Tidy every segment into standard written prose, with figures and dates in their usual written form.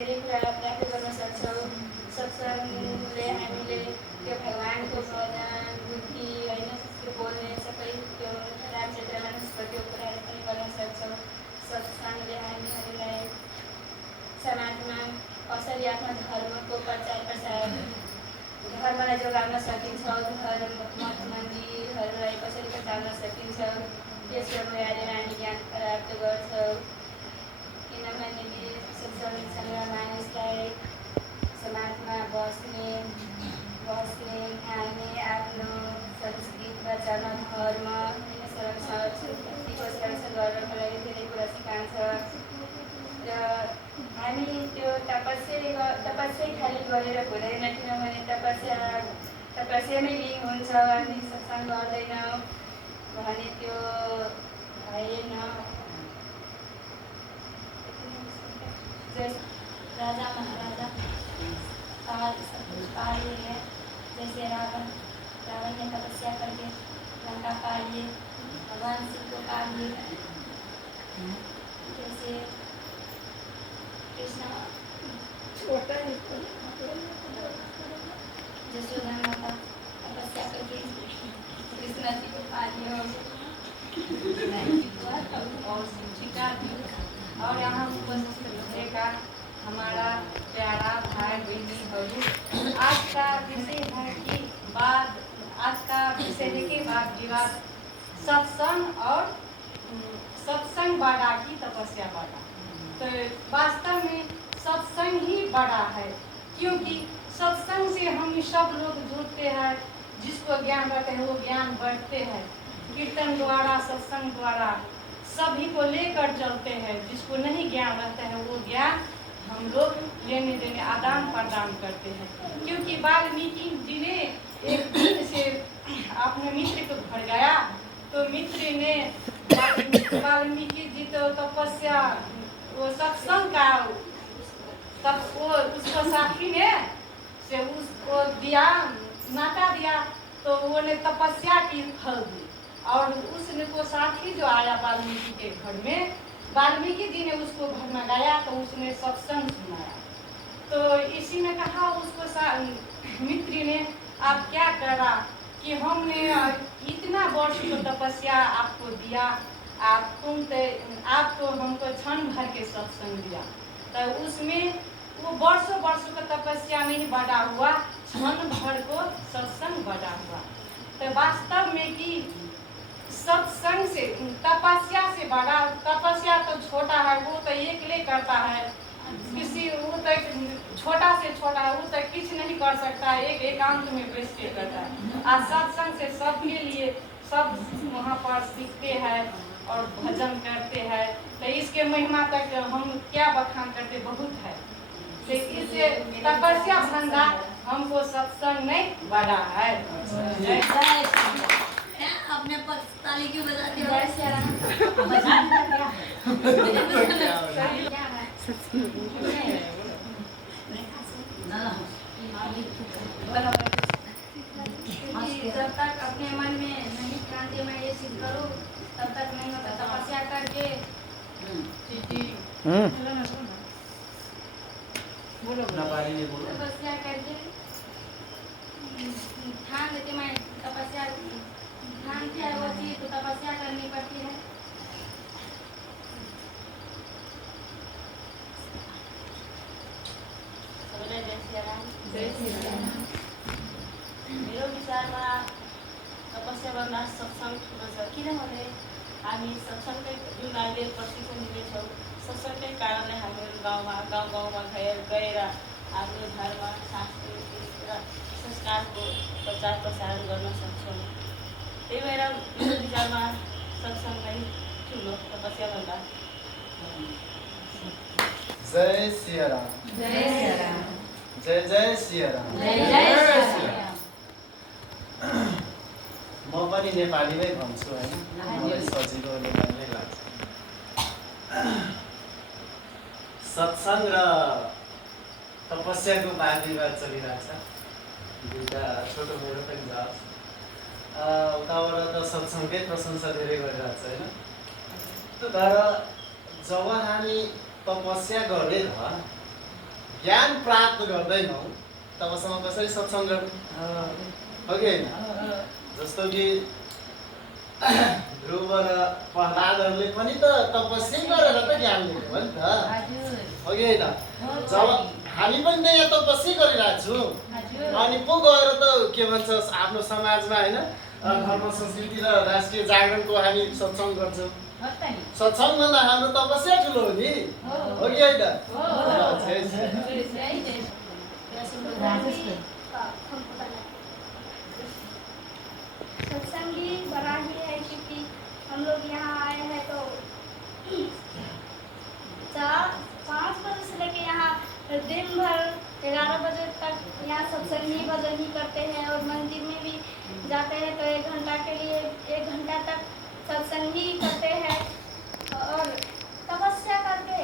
धेरै कुरा प्राप्त गर्न सक्छौँ। सत्सङ्गले हामीले त्यो भगवानको भजन बुद्धि होइन त्यो बोल्ने सबै त्यो राज्य मानिसको कुराहरू पनि गर्न सक्छौँ। सत्सङ्गले हामीहरूलाई समाजमा कसरी आफ्नो धर्मको प्रचार प्रसार धर्मलाई जोगाउन सकिन्छ, धर्म मठ मन्दिरहरूलाई कसरी बचाउन सकिन्छ त्यसको बारेमा हामी ज्ञान प्राप्त गर्छौँ। किनभने सत्सङ्गसँग मानिसलाई समाजमा बस्ने खाने आफ्नो संस्कृति बचाउन धर्म संस्कृतिको संरक्षण गर्नको लागि धेरै कुरा सिकाउँछ। र हामी त्यो तपस्या खालि गरेर हुँदैन, किनभने तपस्यामै लिङ हुन्छ। हामी सत्सङ्ग गर्दैनौँ भने त्यो भएन। राजा महाराजा काल सब कुछ पा लिए। जैसे रावण ने तपस्या करके लंका पा लिए, भगवान शिव को पा लिए। जैसे कृष्ण यशोदा माता तपस्या करके कृष्ण जी को पा लिए। और यहाँ उपस्थित होने का हमारा प्यारा भाई बहनी। आज का विषय है कि आज का विषय है कि वाद विवाद, सत्संग और सत्संग बड़ा की तपस्या बड़ा। तो वास्तव में सत्संग ही बड़ा है, क्योंकि सत्संग से हम सब लोग जुड़ते हैं। जिसको ज्ञान रहते हैं वो ज्ञान बढ़ते हैं। कीर्तन द्वारा सत्संग द्वारा सभी को लेकर चलते हैं। जिसको नहीं ज्ञान रहता है वो ज्ञान हम लोग लेने देने आदान प्रदान करते हैं। क्योंकि वाल्मीकि जी ने एक दिन से अपने मित्र को घर गया, तो मित्र ने वाल्मीकि जी तो तपस्या वो सत्संग का तब वो उसको साथी ने से उसको दिया नाता दिया, तो वो ने तपस्या की फल दी। और उसने को साथी जो आया वाल्मीकि के घर में, वाल्मीकि जी ने उसको घर में गाया तो उसने सत्संग सुनाया। तो इसी ने कहा उसको मित्र ने, आप क्या करा कि हमने इतना वर्ष को तपस्या आपको दिया, आप तो हमको क्षण भर के सत्संग दिया। तो उसमें वो वर्षों का तपस्या नहीं बढ़ा हुआ, क्षण भर को सत्संग बढ़ा हुआ। तो वास्तव में कि सत्संग से तपस्या से बड़ा, तपस्या तो छोटा है, वो तो एकले करता है। किसी वो तो छोटा से छोटा है, वो तो कुछ नहीं कर सकता है, एक एकांत में बैठ के करता है। आज सत्संग से सबके लिए सब वहाँ पर सीखते हैं और भजन करते हैं। तो इसके महिमा तक हम क्या बखान करते बहुत है। लेकिन इससे तपस्या भंगा हमको सत्संग नहीं बड़ा है। अपने पर ताली क्यों बजाते हो? जब तक अपने मन में नहीं क्रांति में ये चीज करो तब तक नहीं होता। तपस्या करके तपस्या करके ठान लेते मैं तपस्या ठानते है वो चीज, तो तपस्या करनी पड़ती है। मेरो विचारमा तपस्या गर्दा सत्सङ्ग ठुलो छ। किनभने हामी सत्सङ्गकै जुन हामीले प्रशिक्षण दिँदैछौँ, सत्सङ्गकै कारणले हामीहरू गाउँमा गएर आफ्नो धर्म संस्कृति र संस्कारको प्रचार प्रसारण गर्न सक्छौँ। त्यही भएर मेरो विचारमा सत्सङ्ग नै ठुलो तपस्या भन्दा। जय सिया राम। जय श्री राम। जय जय सिया राम। जय जय श्री राम। म पनि नेपालीमै भन्छु हैन, मलाई सजिलो नेपालीमै लाग्छ। सत्संग र तपस्याको वाद विवाद चलिरहेको छ। दुईटा छोटो मेरो पनि जाओस्। उताबाट त सत्सङ्गकै प्रशंसा धेरै गरिरहेको छ हैन। तर जब हामी तपस्या गरेर ज्ञान प्राप्त गर्दैनौँ तबसम्म कसरी सत्सङ्ग गर्नु हो कि होइन? जस्तो कि ध्रुव र प्रहलादहरूले पनि त तपस्या गरेर त ज्ञान लिएको हो नि त, हो कि होइन? जब हामी पनि त यहाँ तपस्या गरिरहेको छौँ अनि पो गएर त के भन्छ आफ्नो समाजमा होइन धर्म संस्कृति र राष्ट्रिय जागरणको हामी सत्सङ्ग गर्छौँ। सत्सङ्गभन्दा हाम्रो तपस्या ठुलो हो नि, हो कि होइन? सत्संगी बड़ा ही है क्योंकि हम लोग यहाँ आए हैं तो 5 बजे से लेके यहाँ दिन भर 11 बजे तक यहाँ सत्संग ही भजन ही करते हैं और मंदिर में भी जाते हैं तो 1 घंटा के लिए 1 घंटा तक सत्संग ही करते हैं और तपस्या करके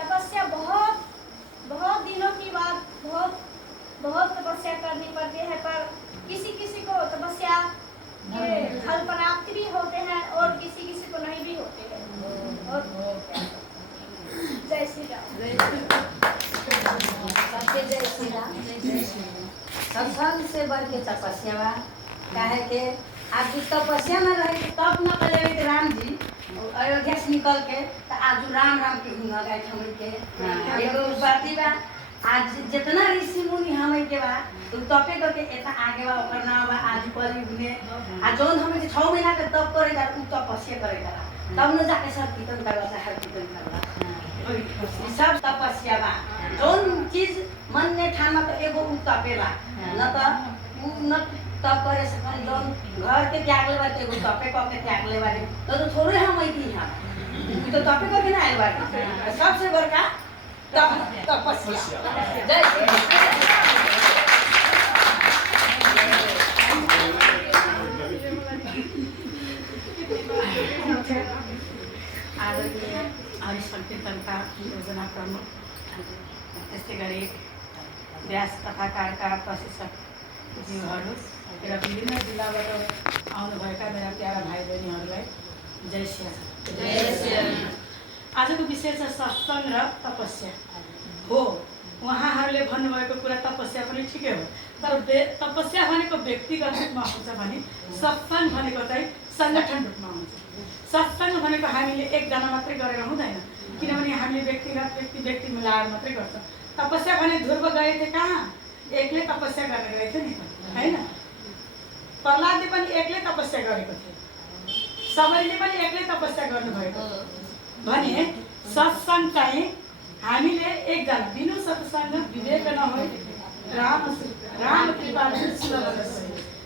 तपस्या बहुत दिनों की बात बहुत तपस्या करनी पड़ती है पर किसी को तपस्या के फल प्राप्त भी होते हैं और किसी को नहीं भी होते हैं। और जय श्री राम। जय श्री राम। सत्संग से बढ़ के तपस्या बा काहे के आज तपस्या में रहे तब न करे राम जी अयोध्या से निकल के तो आज राम के हुआ गए हमन के एगो बाती बा आज जितना ऋषि मुनि हमें के बा तो तपे करके इतना आगे बा ओकर नाम बा आज कलयुग में आज जौन हमें 6 महीना के तप करे जा उ तपस्या करे जा तब न जाके सब कीर्तन करवा हर कीर्तन करवा सब तपस्या बा जौन चीज मन ने ठानमा तो एगो उ तपेला न त उ न तप करे सकन जौन घर के त्याग ले बाटे एगो तपे क के त्याग ले बाटे तो थोड़े हम ऐती हां तो तपे क के ना आइल बाटे सबसे बड़का तपस्या। जय श्री राम। आदरणीय हरि संकीर्तनका योजना प्रमुख त्यस्तै गरी व्यास कथाकारका प्रशिक्षकज्यूहरू र विभिन्न जिल्लाबाट आउनुभएका मेरा प्यारा भाइ बहिनीहरूलाई जय श्री राम। आजको विषय छ सत्सङ्ग र तपस्या हो। उहाँहरूले भन्नुभएको कुरा तपस्या पनि ठिकै हो तर तपस्या भनेको व्यक्तिगत रूपमा हुन्छ भने सत्सङ्ग भनेको चाहिँ सङ्गठन रूपमा हुन्छ। सत्सङ्ग भनेको हामीले एकजना मात्रै गरेर हुँदैन किनभने हामीले व्यक्ति मिलाएर मात्रै गर्छ। तपस्या भने ध्रुव गए थिए कहाँ एक्लै तपस्या गरेर गए थियो नि होइन। प्रहलादले पनि एक्लै तपस्या गरेको थियो, सबैले पनि एक्लै तपस्या गर्नुभएको भने सत्सङ्ग चाहिँ हामीले एकजना बिनु सत्सङ्ग विवेक नहोइ राम कृपा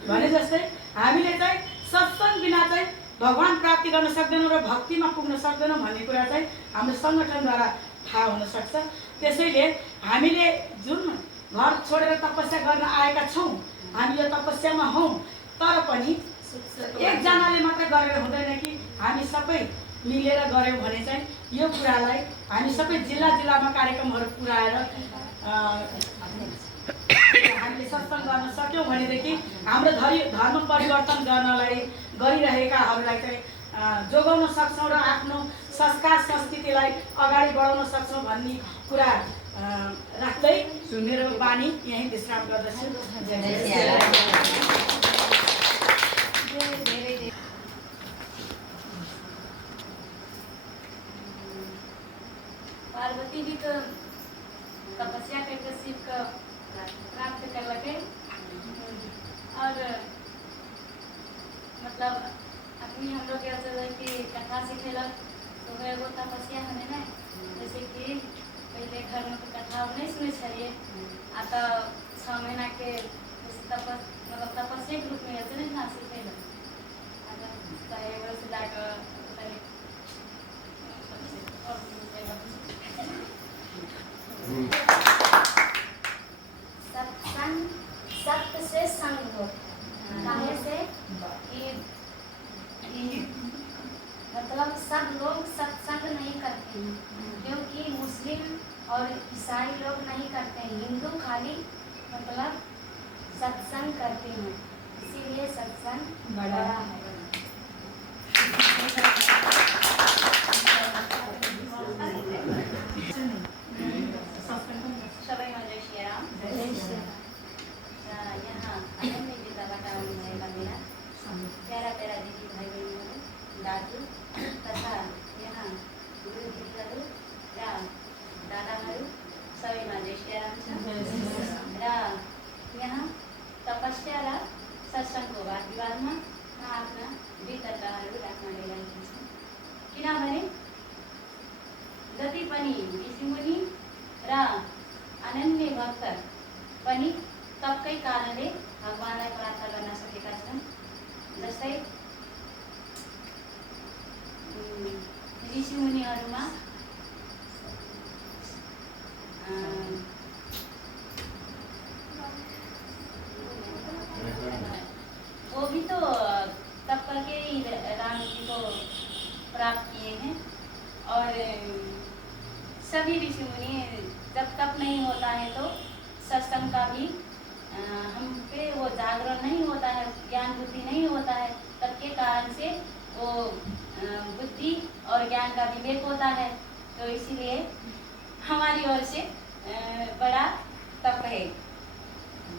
भने जस्तै हामीले चाहिँ सत्सङ्ग बिना चाहिँ भगवान प्राप्ति गर्न सक्दैनौँ र भक्तिमा पुग्न सक्दैनौँ भन्ने कुरा चाहिँ हाम्रो सङ्गठनद्वारा थाहा हुन सक्छ। त्यसैले हामीले जुन घर छोडेर तपस्या गर्न आएका छौँ हामी यो तपस्यामा हौँ तर पनि एकजनाले मात्र गरेर हुँदैन कि हामी सबै मिलेर गऱ्यौँ भने चाहिँ यो कुरालाई हामी सबै जिल्लामा कार्यक्रमहरू पुर्याएर हामीले सत्सङ्ग गर्न सक्यौँ भनेदेखि हाम्रो धर्म परिवर्तन गर्नलाई गरिरहेकाहरूलाई चाहिँ जोगाउन सक्छौँ र आफ्नो संस्कार संस्कृतिलाई अगाडि बढाउन सक्छौँ भन्ने कुरा राख्दै मेरो बानी यहीँ विश्राम गर्दछु। पार्वती भी तो तपस्या करके शिव को प्राप्त करलके और मतलब अपनी हम लोग क्या चल कि कथा सिखेलक तो एगो तपस्या हमें ना जैसे कि पहले घर में तो कथा नहीं सुने छलिए आ तो 6 महीना के मतलब तपस्या के रूप में ऐसे नहीं ना सिखेलक एगो से जाकर सत्संग सत्य से संग हो काहे से कि मतलब सब लोग सत्संग नहीं करते हैं क्योंकि मुस्लिम और ईसाई लोग नहीं करते हैं, हिंदू खाली मतलब सत्संग करते हैं इसीलिए सत्संग बड़ा है। अनन्य भक्त पनि तपकै कारणले भगवानलाई प्राप्त गर्न सकेका छन्। जस्तै ऋषिमुनिहरूमा वो भी तो तप करके ही राम जी को प्राप्त किए हैं। और सभी ऋषि मुनि जब तप नहीं होता है तो सत्संग का भी हम पे वो जागरण नहीं होता है, ज्ञान बुद्धि नहीं होता है। तप के कारण से वो बुद्धि और ज्ञान का विवेक होता है। तो इसीलिए हमारी ओर से बड़ा तप है।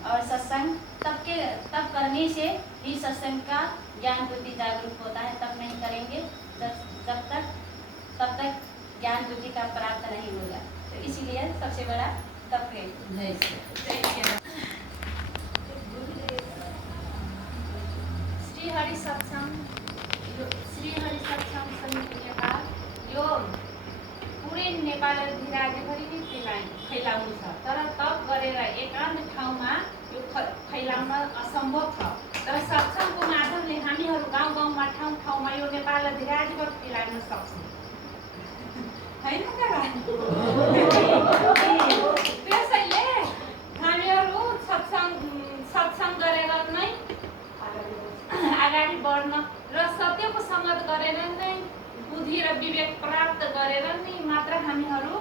और सत्संग तप करने से ही सत्संग का ज्ञान बुद्धि जागरूक होता है। तप नहीं करेंगे तब तक ज्ञान बुद्धि का प्राप्त नहीं होगा। तो इसीलिए सबसे बड़ा तप है। श्री हरि सत्संग समिति नेपाल यो पुरै नेपाल र राज्यभरि नै फैलाउनु छ। तर तप गरेर एकान्त ठाउँमा यो फैलाउन असम्भव छ। तर सत्सङ्गको माध्यमले हामीहरू गाउँ गाउँमा ठाउँ ठाउँमा यो नेपाल र राज्यभर फैलाउन सक्छौँ, होइन त? त्यसैले हामीहरू सत्सङ्ग गरेर नै अगाडि बढ्न र सत्यको सङ्गत गरेर नै बुद्धि र विवेक प्राप्त गरेर नै मात्र हामीहरू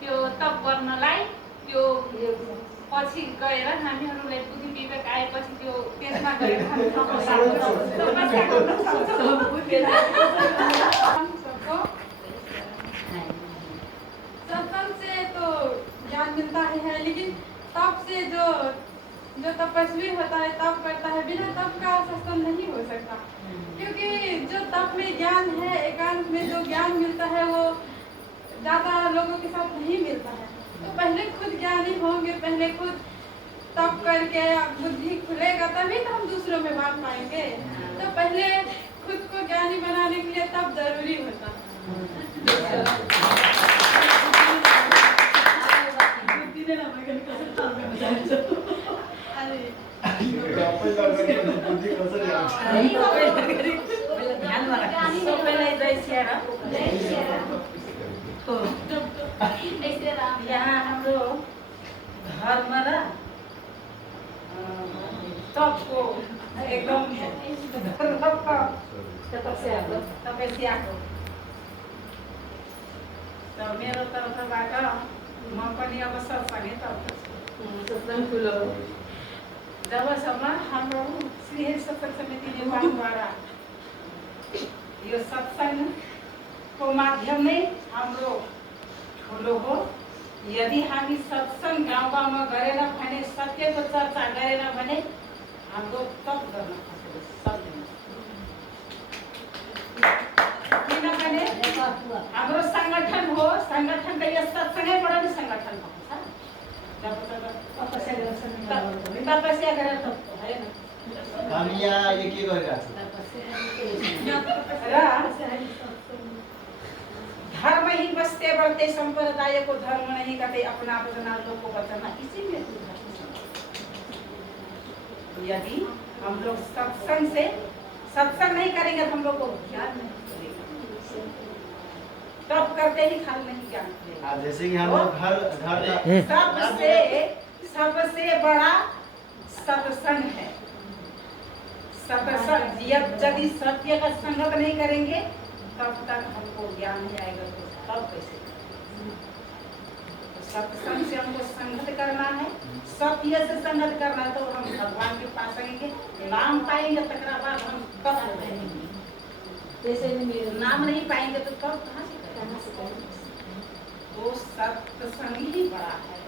त्यो तप गर्नलाई त्यो पछि गएर हामीहरूलाई बुद्धि विवेक आएपछि त्यो त्यसमा गएर हामी तपस्या गर्न सक्छौँ। सत्संग से तो ज्ञान मिलता ही है, लेकिन तप से जो तपस्वी होता है, तप करता है, बिना तप का सत्संग नहीं हो सकता। क्योंकि जो तप में ज्ञान है, एकांत में जो ज्ञान मिलता है वो ज़्यादा लोगों के साथ नहीं मिलता है। तो पहले खुद ज्ञानी होंगे, पहले खुद तप करके बुद्धि खुलेगा तभी तो हम दूसरों में बात पाएंगे। तो पहले खुद को ज्ञानी बनाने के लिए तप जरूरी होता है। यहाँ हाम्रो धर्म र तपको एकदम तपस्याको त मेरो तर्फबाट म पनि अब सत्सङ्गै तर्फ जबसम्म हाम्रो श्री हरि सत्सङ्ग समिति नेपालद्वारा यो सत्सङ्गको माध्यम नै हाम्रो ठुलो हो। यदि हामी सत्सङ्ग गाउँ गाउँमा गरेन भने, सत्यको चर्चा गरेन भने हाम्रो तप गर्न सक्दैन। किनभने हाम्रो सङ्गठन हो, सङ्गठन त यो सत्सङ्गैबाट नै सङ्गठन भएको छ। तपस्या गरेर त होइन। हामी यहाँ के गरेका छौँ? धर्म ही बसते बढ़ते संप्रदाय को धर्म नहीं कहते, अपना बचना लोग को बचाना, इसीलिए यदि हम लोग सत्संग नहीं करेंगे तो हम लोग को ज्ञान नहीं मिलेगा। तब करते ही खाल नहीं ज्ञान मिलेगा। जैसे कि हम लोग घर सबसे बड़ा सत्संग है। सत्संग यदि सत्य का संगत नहीं करेंगे तब तक हमको ज्ञान नहीं आएगा। तो तब कैसे? तो सत्संग से हमको संगत करना है, सत्य से संगत करना है, तो हम भगवान के पास आएंगे, नाम पाएंगे, तकरा बाद हम तब रहेंगे। जैसे नाम नहीं पाएंगे तो तब कहाँ से करेंगे? वो सत्संग ही बड़ा है।